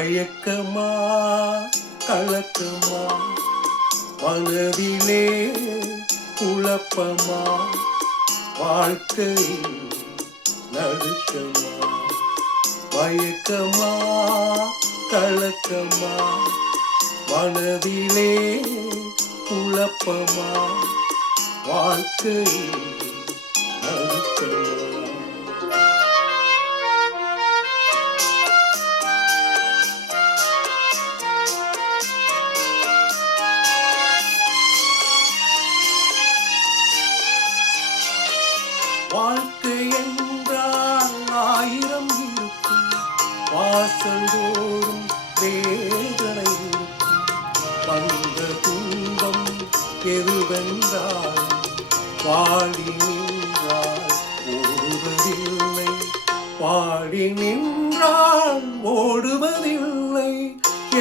மயக்கமா கலக்கமா மனதிலே குழப்பமா வாழ்க்கையில் நடுக்கமா மயக்கமா கலக்கமா மனதிலே குழப்பமா வாழ்க்கையில் நடுக்கமா. வாழ்க்கை என்றால் 1000 இருக்கும், வாசல் தோறும் வேதனை இருக்கும். வந்த துன்பம் எதுவென்றால் வாடி நின்றால் ஓடுவதில்லை, வாடி நின்றால் ஓடுவதில்லை.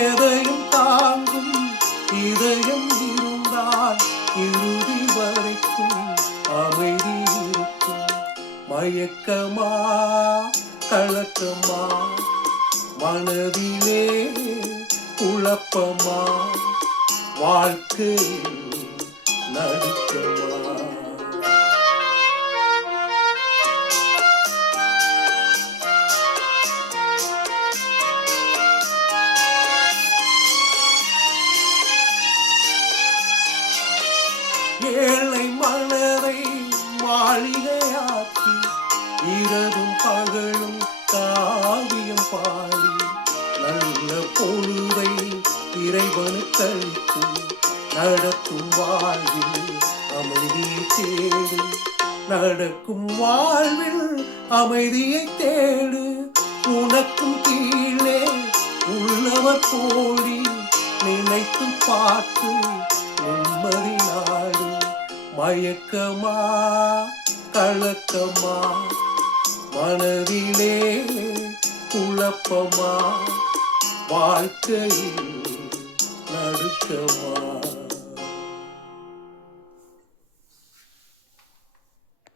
எதையும் தாங்கும் இதயம் இருந்தால் இறுதி வரைக்கும் அமைதி இருக்கும். மயக்கமா கலக்கமா மனதிலே குழப்பமா வாழ்க்கையில் நடுக்கமா. ஏழை மனதை மாளிகையாக்கி இரவும் பகலும் காவியம் பாடி நல்ல பொழுதை இறைவனுக்களித்து நடக்கும் வாழ்வில் அமைதியை தேடு, நடக்கும் வாழ்வில் அமைதியை தேடு. உனக்கும் கீழே உள்ளவர் போடி நினைத்து பார்த்து நிம்மதி நாடு. மயக்கமா கலக்கமா மனதிலே குழப்பமா வாழ்க்கையில் நடுக்கமா.